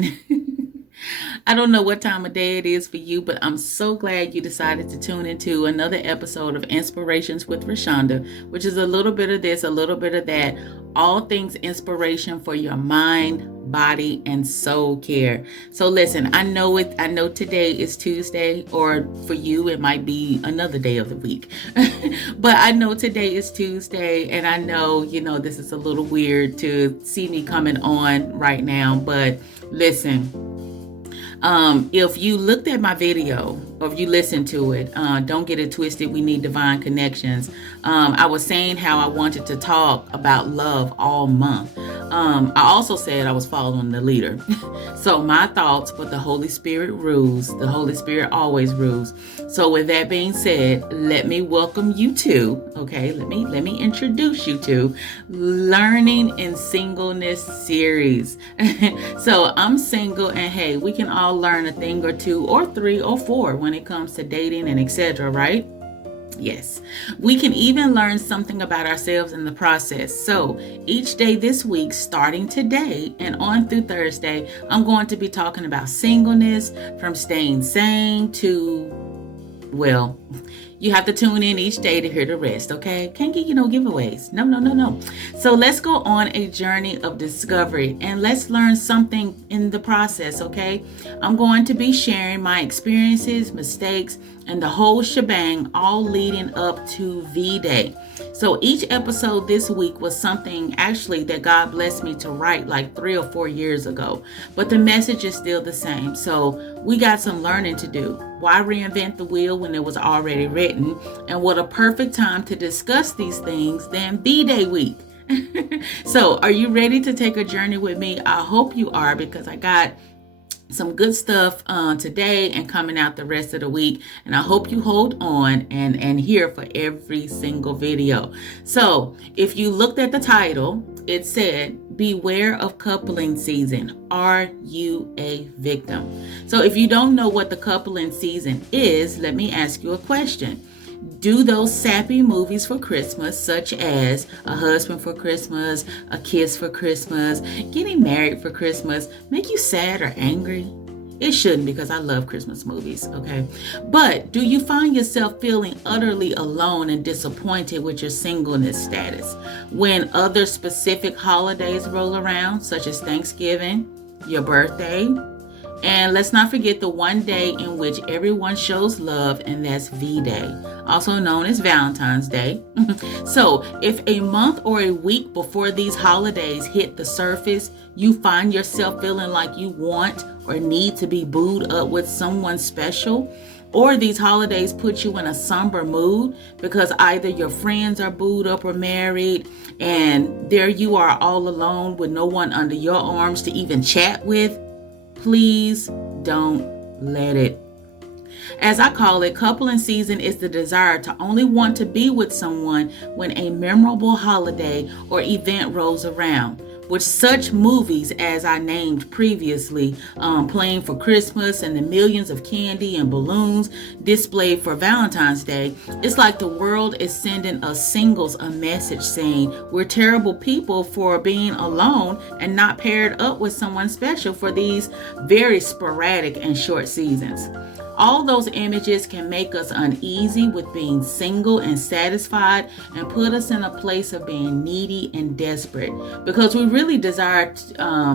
morning. I don't know what time of day it is for you, but I'm so glad you decided to tune into another episode of Inspirations with Rashonda, which is a little bit of this, a little bit of that, all things inspiration for your mind, body, and soul care. So listen, I know today is Tuesday, or for you, it might be another day of the week. But I know today is Tuesday, and I know, this is a little weird to see me coming on right now, but listen. If you looked at my video or if you listened to it, don't get it twisted. We need divine connections. I was saying how I wanted to talk about love all month. I also said I was following the leader. So my thoughts, but the Holy Spirit rules. The Holy Spirit always rules. So with that being said, let me welcome you to, okay, let me introduce you to Learning in Singleness series. So I'm single, and hey, we can all learn a thing or two or three or four when it comes to dating and etc., right? Yes, we can even learn something about ourselves in the process. So each day this week, starting today and on through Thursday, I'm going to be talking about singleness, from staying sane to, well, you have to tune in each day to hear the rest, okay? Can't get you no giveaways. No. So let's go on a journey of discovery and let's learn something in the process, okay? I'm going to be sharing my experiences, mistakes, and the whole shebang, all leading up to vday. So each episode this week was something actually that God blessed me to write like 3 or 4 years ago, but the message is still the same. So we got some learning to do. Why reinvent the wheel when it was already written? And what a perfect time to discuss these things than vday week. So are you ready to take a journey with me? I hope you are, because I got some good stuff today and coming out the rest of the week, and I hope you hold on and here for every single video. So if you looked at the title, it said beware of coupling season. Are you a victim? So if you don't know what the coupling season is, let me ask you a question. Do those sappy movies for Christmas, such as A Husband for Christmas, A Kiss for Christmas, Getting Married for Christmas, make you sad or angry? It shouldn't, because I love Christmas movies, okay? But do you find yourself feeling utterly alone and disappointed with your singleness status when other specific holidays roll around, such as Thanksgiving, your birthday, and let's not forget the one day in which everyone shows love, and that's vday, also known as Valentine's Day. So if a month or a week before these holidays hit the surface, you find yourself feeling like you want or need to be booed up with someone special, or these holidays put you in a somber mood because either your friends are booed up or married, and there you are all alone with no one under your arms to even chat with, please don't let it. As I call it, coupling season is the desire to only want to be with someone when a memorable holiday or event rolls around, with such movies as I named previously, playing for Christmas and the millions of candy and balloons displayed for Valentine's Day. It's like the world is sending us singles a message saying we're terrible people for being alone and not paired up with someone special for these very sporadic and short seasons. All those images can make us uneasy with being single and satisfied, and put us in a place of being needy and desperate, because we really desire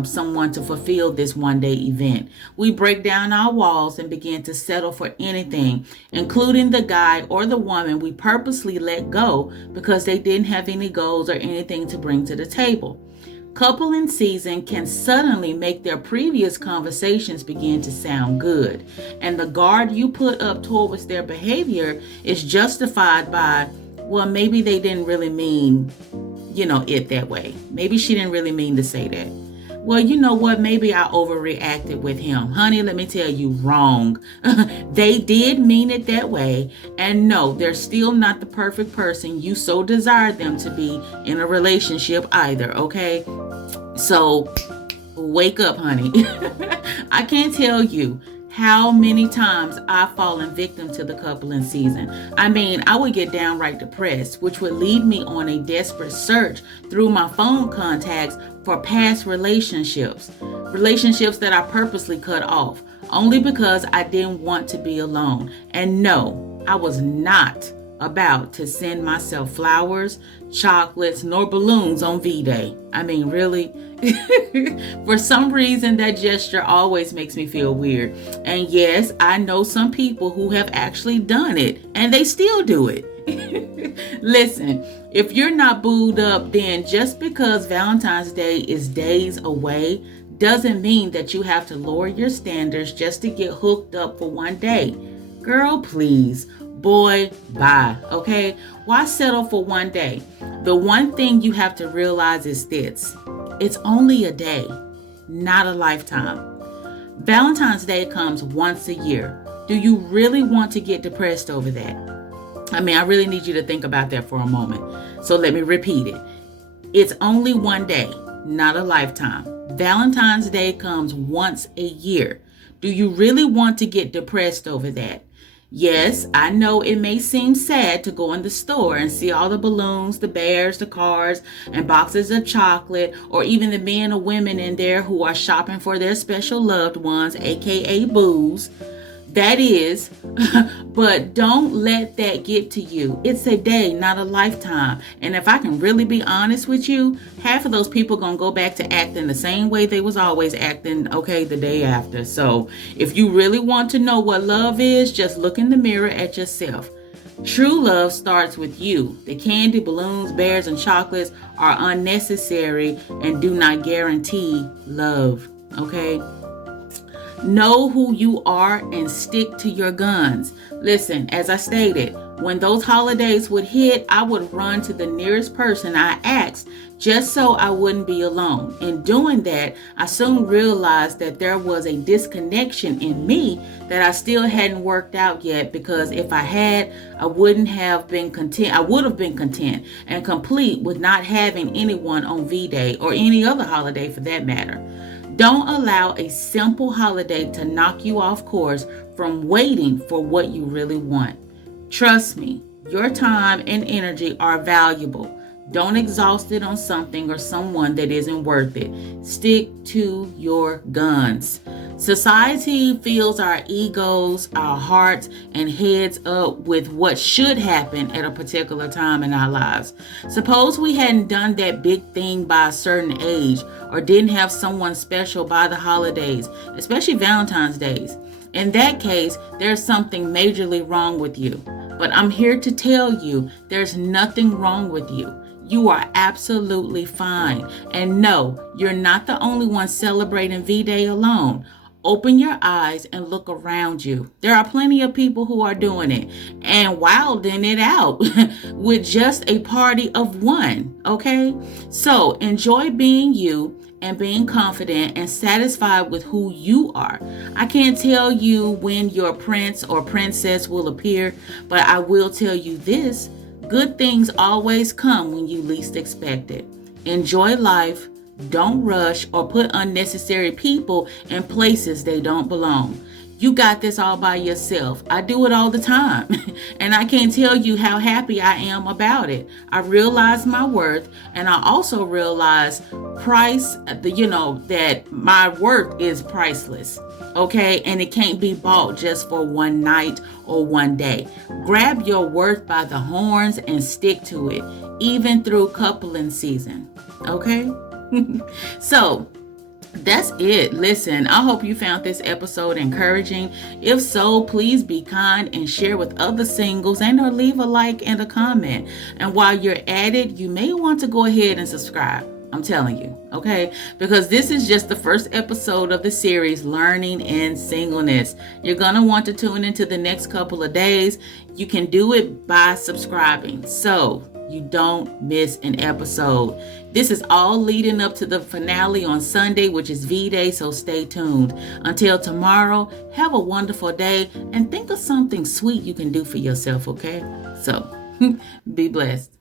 someone to fulfill this one-day event. We break down our walls and begin to settle for anything, including the guy or the woman we purposely let go because they didn't have any goals or anything to bring to the table. Coupling season can suddenly make their previous conversations begin to sound good, and the guard you put up towards their behavior is justified by, well, maybe they didn't really mean, it that way. Maybe she didn't really mean to say that. Well, you know what? Maybe I overreacted with him. Honey, let me tell you, wrong. They did mean it that way. And no, they're still not the perfect person you so desired them to be in a relationship either, okay? So wake up, honey. I can't tell you how many times I've fallen victim to the coupling season. I mean, I would get downright depressed, which would lead me on a desperate search through my phone contacts for past relationships. relationships that I purposely cut off only because I didn't want to be alone. And no, I was not about to send myself flowers, chocolates, nor balloons on vday. I mean, really? For some reason, that gesture always makes me feel weird. And yes, I know some people who have actually done it, and they still do it. Listen, if you're not booed up, then just because Valentine's Day is days away doesn't mean that you have to lower your standards just to get hooked up for one day. Girl, please. Boy, bye. Okay? Why settle for one day? The one thing you have to realize is this: it's only a day, not a lifetime. Valentine's Day comes once a year. Do you really want to get depressed over that? I mean, I really need you to think about that for a moment. So let me repeat it. It's only one day, not a lifetime. Valentine's Day comes once a year. Do you really want to get depressed over that? Yes, I know it may seem sad to go in the store and see all the balloons, the bears, the cards, and boxes of chocolate, or even the men or women in there who are shopping for their special loved ones, aka booze. That is, but don't let that get to you. It's a day, not a lifetime. And if I can really be honest with you, half of those people gonna go back to acting the same way they was always acting, okay, the day after. So if you really want to know what love is, just look in the mirror at yourself. True love starts with you. The candy, balloons, bears, and chocolates are unnecessary and do not guarantee love, okay? Know who you are and stick to your guns. Listen, as I stated, when those holidays would hit, I would run to the nearest person I asked just so I wouldn't be alone. In doing that, I soon realized that there was a disconnection in me that I still hadn't worked out yet, because if I had, I wouldn't have been content. I would have been content and complete with not having anyone on V-Day or any other holiday for that matter. Don't allow a simple holiday to knock you off course from waiting for what you really want. Trust me, your time and energy are valuable. Don't exhaust it on something or someone that isn't worth it. Stick to your guns. Society fills our egos, our hearts, and heads up with what should happen at a particular time in our lives. Suppose we hadn't done that big thing by a certain age, or didn't have someone special by the holidays, especially Valentine's Days. In that case, there's something majorly wrong with you. But I'm here to tell you there's nothing wrong with you. You are absolutely fine. And no, you're not the only one celebrating V-Day alone. Open your eyes and look around you. There are plenty of people who are doing it and wilding it out with just a party of one, okay? So enjoy being you and being confident and satisfied with who you are. I can't tell you when your prince or princess will appear, but I will tell you this: good things always come when you least expect it. Enjoy life. Don't rush or put unnecessary people in places they don't belong. You got this all by yourself. I do it all the time. And I can't tell you how happy I am about it. I realize my worth, and I also realize that my worth is priceless. Okay, and it can't be bought just for one night or one day. Grab your worth by the horns and stick to it, even through coupling season. Okay? So that's it. Listen, I hope you found this episode encouraging. If so, please be kind and share with other singles, and or leave a like and a comment. And while you're at it, you may want to go ahead and subscribe. I'm telling you, okay? Because this is just the first episode of the series, Learning in Singleness. You're going to want to tune into the next couple of days. You can do it by subscribing, so you don't miss an episode. This is all leading up to the finale on Sunday, which is V-Day, so stay tuned. Until tomorrow, have a wonderful day and think of something sweet you can do for yourself, okay? So, be blessed.